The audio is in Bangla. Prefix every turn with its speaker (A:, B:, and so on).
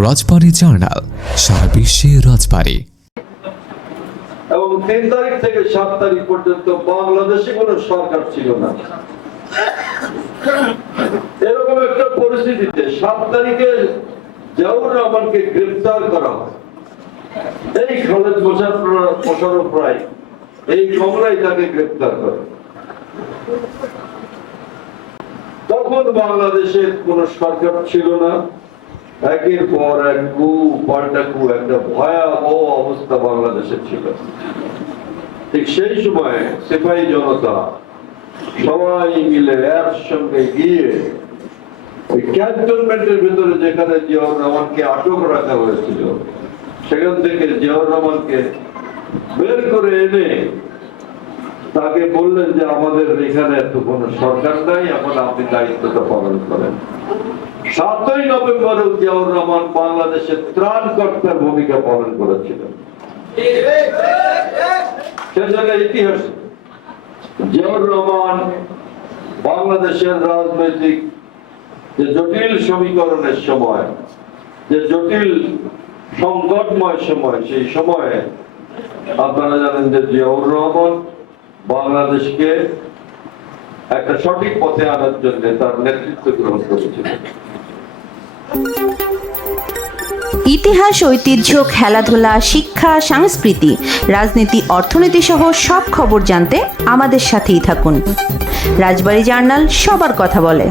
A: রাজবাড়ী জার্নাল, সারা বিশ্বে রাজবাড়ী।
B: এবং তিন তারিখ থেকে সাত তারিখ পর্যন্ত বাংলাদেশে সরকার ছিল না। এরকম একটা পরিস্থিতিতে সাত তারিখে রহমানকে গ্রেফতার করা এই খালেদ মোশারফ রায়, এই কমলাই তাকে গ্রেফতার করে। তখন বাংলাদেশের কোন সরকার ছিল না। একের পর এক কু পাল্টা কু একটা ভয়াবহ অবস্থা বাংলাদেশে ছিল। ঠিক সেই সময় সিপাহী জনতা সবাই মিলে একসঙ্গে গিয়ে ক্যান্টনমেন্টের ভিতরে যেখানে জিয়াউর রহমানকে আটক রাখা হয়েছিল, সেখান থেকে জিয়াউর রহমানকে বের করে এনে তাকে বললেন যে আমাদের এখানে তো কোনো সরকার নাই, এখন আপনি দায়িত্বটা পালন করেন। সাতই নভেম্বরে জিয়াউর রহমান বাংলাদেশের ত্রাণকর্তার ভূমিকা পালন সেজন্য ইতিহাস। জিয়াউর রহমান বাংলাদেশের রাজনৈতিক যে জটিল সমীকরণের সময়, যে জটিল সংকটময় সময়, সেই সময়ে আপনারা জানেন যে জিয়াউর রহমান বাংলাদেশকে একটা সঠিক পথে আনার জন্য তার নেতৃত্ব গ্রহণ করেছিল।
C: ইতিহাস, ঐতিহ্য, খেলাধুলা, শিক্ষা, সংস্কৃতি, রাজনীতি, অর্থনীতি সহ সব খবর জানতে আমাদের সাথেই থাকুন। রাজবাড়ি জার্নাল সবার কথা বলে।